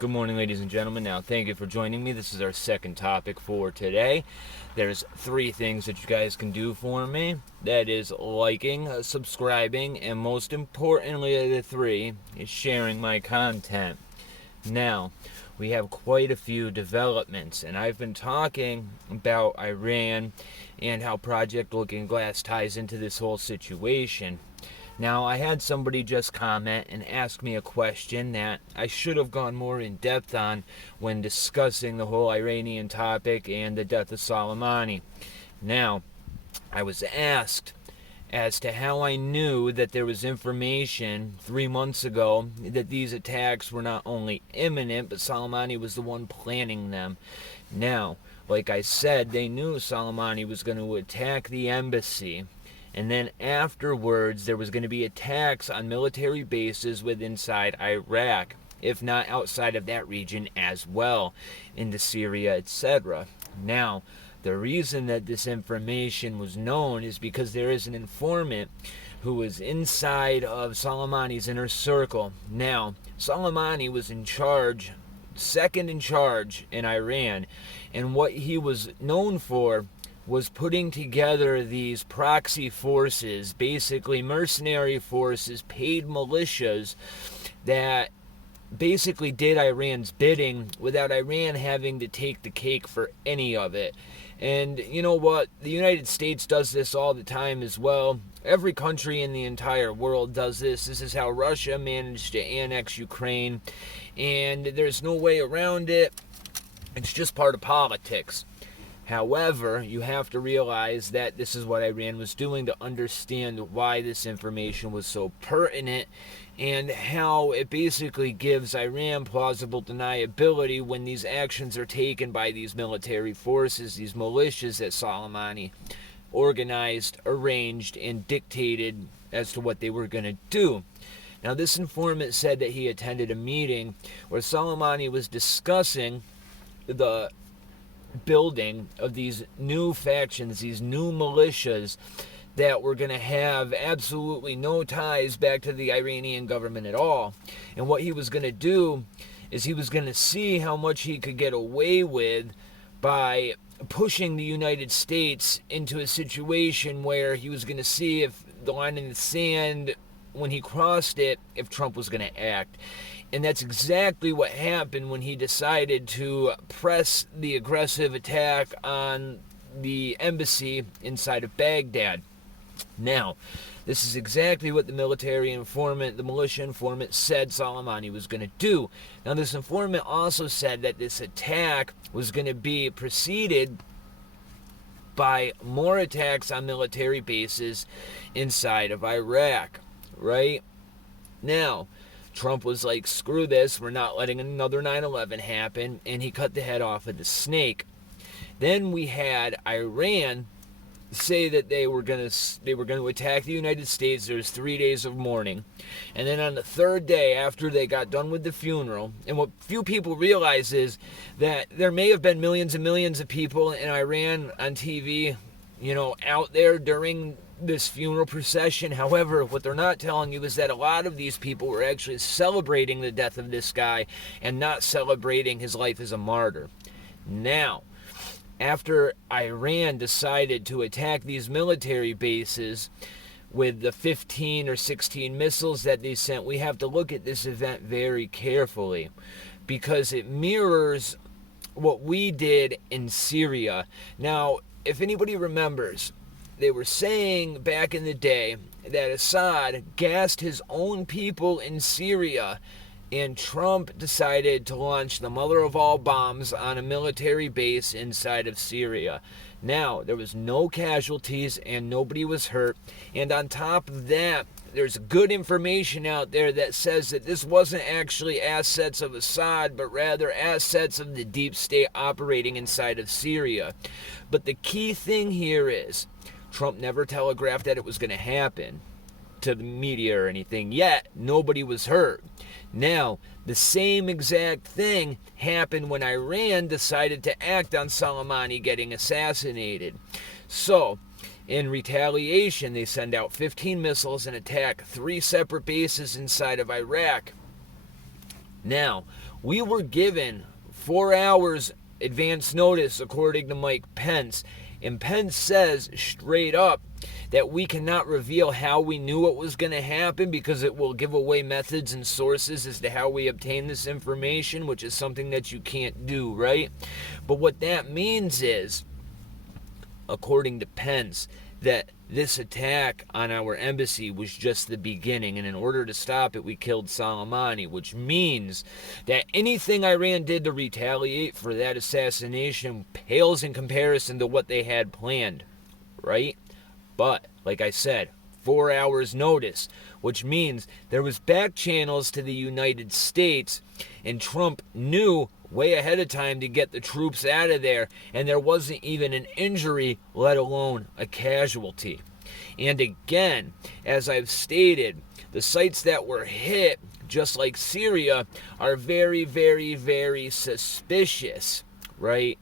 Good morning, ladies and gentlemen. Now, thank you for joining me. This is our second topic for today. There's 3 things that you guys can do for me. That is liking, subscribing, and most importantly of the 3 is sharing my content. Now, we have quite a few developments, and I've been talking about Iran and how Project Looking Glass ties into this whole situation. Now, I had somebody just comment and ask me a question that I should have gone more in depth on when discussing the whole Iranian topic and the death of Soleimani. Now, I was asked as to how I knew that there was information 3 months ago that these attacks were not only imminent, but Soleimani was the one planning them. Now, like I said, they knew Soleimani was going to attack the embassy. And then afterwards, there was going to be attacks on military bases inside Iraq, if not outside of that region as well, into Syria, etc. Now, the reason that this information was known is because there is an informant who was inside of Soleimani's inner circle. Now, Soleimani was in charge, second in charge in Iran, and what he was known for was putting together these proxy forces, basically mercenary forces, paid militias that basically did Iran's bidding without Iran having to take the cake for any of it. And you know what? The United States does this all the time as well. Every country in the entire world does this. This is how Russia managed to annex Ukraine, and there's no way around it. It's just part of politics. However, you have to realize that this is what Iran was doing to understand why this information was so pertinent and how it basically gives Iran plausible deniability when these actions are taken by these military forces, these militias that Soleimani organized, arranged, and dictated as to what they were going to do. Now, this informant said that he attended a meeting where Soleimani was discussing the building of these new factions, these new militias that were going to have absolutely no ties back to the Iranian government at all. And what he was going to do is he was going to see how much he could get away with by pushing the United States into a situation where he was going to see if the line in the sand, when he crossed it, if Trump was going to act. And that's exactly what happened when he decided to press the aggressive attack on the embassy inside of Baghdad. Now, this is exactly what the military informant, the militia informant, said Soleimani was going to do. Now, this informant also said that this attack was going to be preceded by more attacks on military bases inside of Iraq, right? Now, Trump was like, screw this, we're not letting another 9/11 happen, and he cut the head off of the snake. Then we had Iran say that they were going to attack the United States. There's 3 days of mourning. And then on the 3rd day, after they got done with the funeral, and what few people realize is that there may have been millions and millions of people in Iran on TV, out there during this funeral procession. However, what they're not telling you is that a lot of these people were actually celebrating the death of this guy and not celebrating his life as a martyr. Now, after Iran decided to attack these military bases with the 15 or 16 missiles that they sent, we have to look at this event very carefully because it mirrors what we did in Syria. Now, if anybody remembers, they were saying back in the day that Assad gassed his own people in Syria, and Trump decided to launch the mother of all bombs on a military base inside of Syria. Now, there was no casualties and nobody was hurt. And on top of that, there's good information out there that says that this wasn't actually assets of Assad, but rather assets of the deep state operating inside of Syria. But the key thing here is, Trump never telegraphed that it was going to happen to the media or anything, yet nobody was hurt. Now, the same exact thing happened when Iran decided to act on Soleimani getting assassinated. So, in retaliation, they send out 15 missiles and attack 3 separate bases inside of Iraq. Now, we were given 4 hours advance notice, according to Mike Pence, and Pence says straight up that we cannot reveal how we knew it was going to happen because it will give away methods and sources as to how we obtain this information, which is something that you can't do, right? But what that means is, according to Pence, that this attack on our embassy was just the beginning, and in order to stop it, we killed Soleimani, which means that anything Iran did to retaliate for that assassination pales in comparison to what they had planned, right? But, like I said, 4 hours notice, which means there was back channels to the United States, and Trump knew way ahead of time to get the troops out of there, and there wasn't even an injury, let alone a casualty. And again, as I've stated, the sites that were hit, just like Syria, are very, very, very suspicious, right?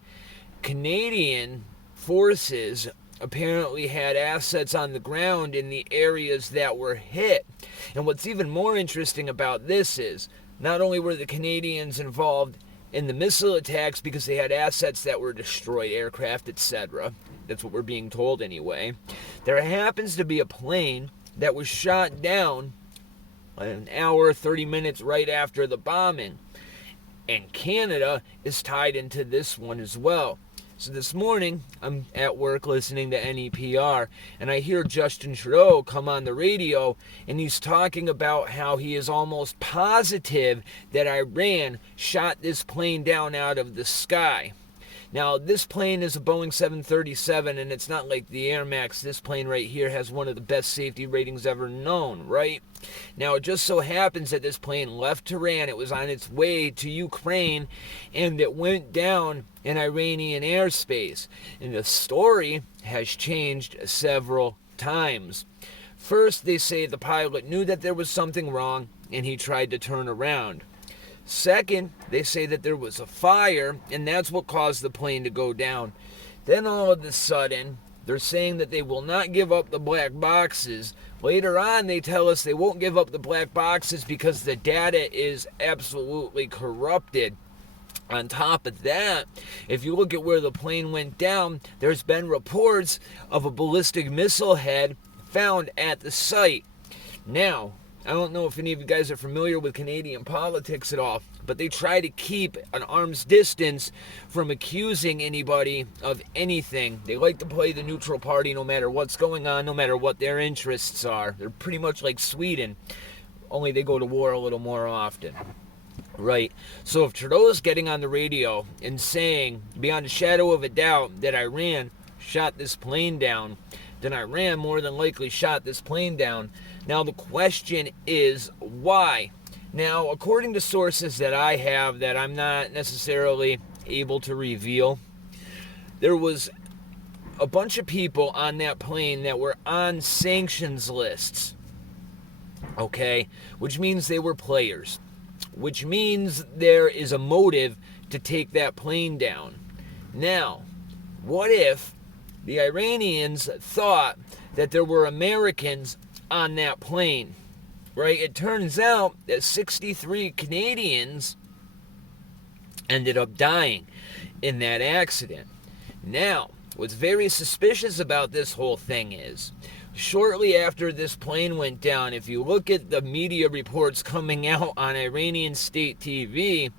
Canadian forces apparently had assets on the ground in the areas that were hit. And what's even more interesting about this is, not only were the Canadians involved in the missile attacks because they had assets that were destroyed, aircraft, etc. That's what we're being told anyway. There happens to be a plane that was shot down an hour, 30 minutes right after the bombing. And Canada is tied into this one as well. So this morning, I'm at work listening to NEPR, and I hear Justin Trudeau come on the radio, and he's talking about how he is almost positive that Iran shot this plane down out of the sky. Now, this plane is a Boeing 737, and it's not like the Air Max. This plane right here has one of the best safety ratings ever known, right? Now, it just so happens that this plane left Tehran. It was on its way to Ukraine, and it went down in Iranian airspace. And the story has changed several times. First, they say the pilot knew that there was something wrong, and he tried to turn around. Second, they say that there was a fire, and that's what caused the plane to go down. Then all of a sudden, they're saying that they will not give up the black boxes. Later on, they tell us they won't give up the black boxes because the data is absolutely corrupted. On top of that, if you look at where the plane went down, there's been reports of a ballistic missile head found at the site. Now, I don't know if any of you guys are familiar with Canadian politics at all, but they try to keep an arm's distance from accusing anybody of anything. They like to play the neutral party no matter what's going on, no matter what their interests are. They're pretty much like Sweden, only they go to war a little more often. Right. So if Trudeau's getting on the radio and saying, beyond a shadow of a doubt, that Iran shot this plane down, then Iran more than likely shot this plane down. Now the question is, why? Now, according to sources that I have that I'm not necessarily able to reveal, there was a bunch of people on that plane that were on sanctions lists. Okay? Which means they were players. Which means there is a motive to take that plane down. Now, what if the Iranians thought that there were Americans on that plane, right? It turns out that 63 Canadians ended up dying in that accident. Now, what's very suspicious about this whole thing is, shortly after this plane went down, if you look at the media reports coming out on Iranian state TV,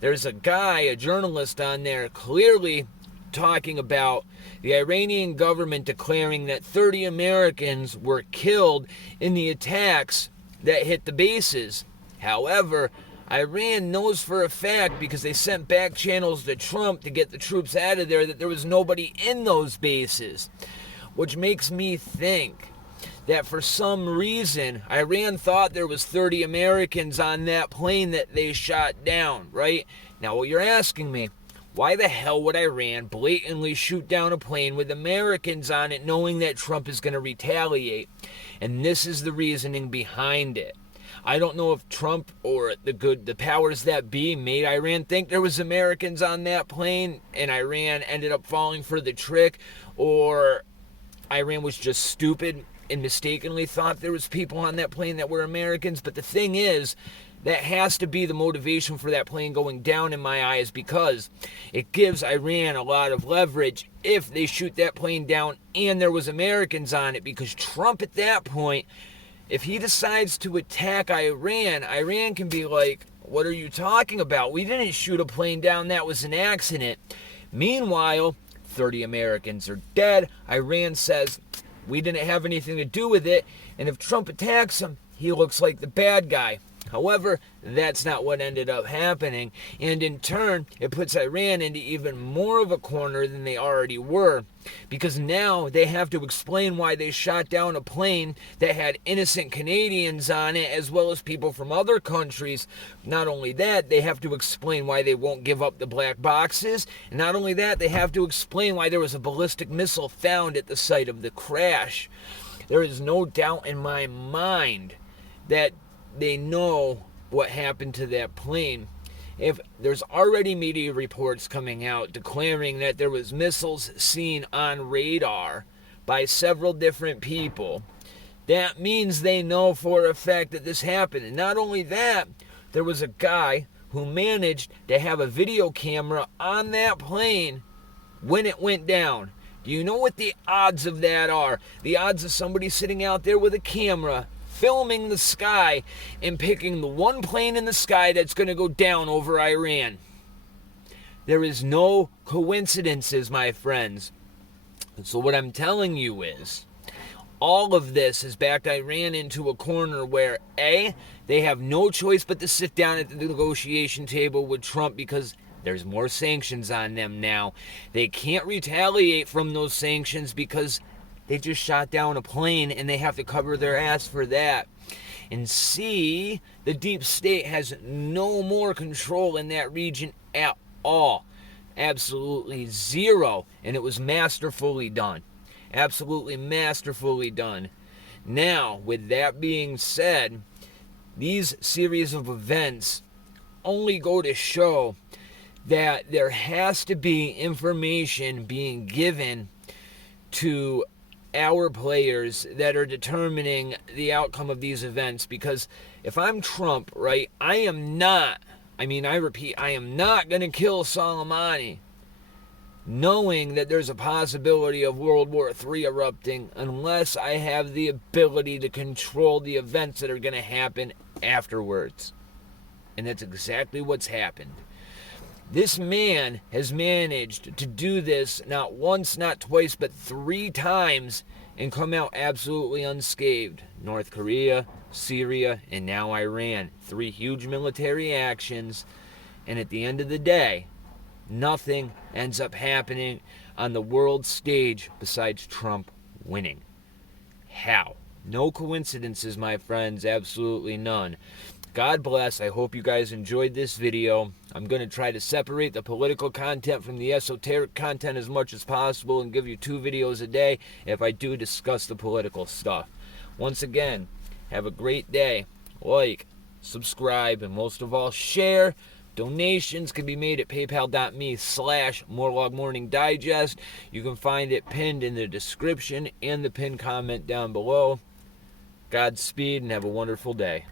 there's a guy, a journalist on there, clearly talking about the Iranian government declaring that 30 Americans were killed in the attacks that hit the bases. However, Iran knows for a fact, because they sent back channels to Trump to get the troops out of there, that there was nobody in those bases. Which makes me think that for some reason, Iran thought there was 30 Americans on that plane that they shot down, right? Now, what you're asking me, why the hell would Iran blatantly shoot down a plane with Americans on it knowing that Trump is going to retaliate? And this is the reasoning behind it. I don't know if Trump or the powers that be made Iran think there was Americans on that plane and Iran ended up falling for the trick, or Iran was just stupid and mistakenly thought there was people on that plane that were Americans. But the thing is, That has to be the motivation for that plane going down in my eyes, because it gives Iran a lot of leverage if they shoot that plane down and there was Americans on it, because Trump at that point, if he decides to attack Iran, Iran can be like, what are you talking about? We didn't shoot a plane down. That was an accident. Meanwhile, 30 Americans are dead. Iran says we didn't have anything to do with it. And if Trump attacks him, he looks like the bad guy. However, that's not what ended up happening. And in turn, it puts Iran into even more of a corner than they already were. Because now they have to explain why they shot down a plane that had innocent Canadians on it, as well as people from other countries. Not only that, they have to explain why they won't give up the black boxes. And not only that, they have to explain why there was a ballistic missile found at the site of the crash. There is no doubt in my mind that they know what happened to that plane. If there's already media reports coming out declaring that there was missiles seen on radar by several different people, that means they know for a fact that this happened. And not only that, there was a guy who managed to have a video camera on that plane when it went down. Do you know what the odds of that are? The odds of somebody sitting out there with a camera filming the sky and picking the one plane in the sky that's going to go down over Iran. There is no coincidences, my friends. So what I'm telling you is, all of this has backed Iran into a corner where, A, they have no choice but to sit down at the negotiation table with Trump, because there's more sanctions on them now. They can't retaliate from those sanctions because they just shot down a plane and they have to cover their ass for that. And C, the deep state has no more control in that region at all. Absolutely zero. And it was masterfully done. Absolutely masterfully done. Now, with that being said, these series of events only go to show that there has to be information being given to our players that are determining the outcome of these events. Because if I'm Trump, right, I am not going to kill Soleimani knowing that there's a possibility of World War III erupting unless I have the ability to control the events that are going to happen afterwards. And that's exactly what's happened. This man has managed to do this not once, not twice, but 3 times and come out absolutely unscathed. North Korea, Syria, and now Iran. 3 huge military actions. And at the end of the day, nothing ends up happening on the world stage besides Trump winning. How? No coincidences, my friends. Absolutely none. God bless. I hope you guys enjoyed this video. I'm going to try to separate the political content from the esoteric content as much as possible and give you 2 videos a day if I do discuss the political stuff. Once again, have a great day. Like, subscribe, and most of all, share. Donations can be made at paypal.me/MorlogMorningDigest. You can find it pinned in the description and the pinned comment down below. Godspeed and have a wonderful day.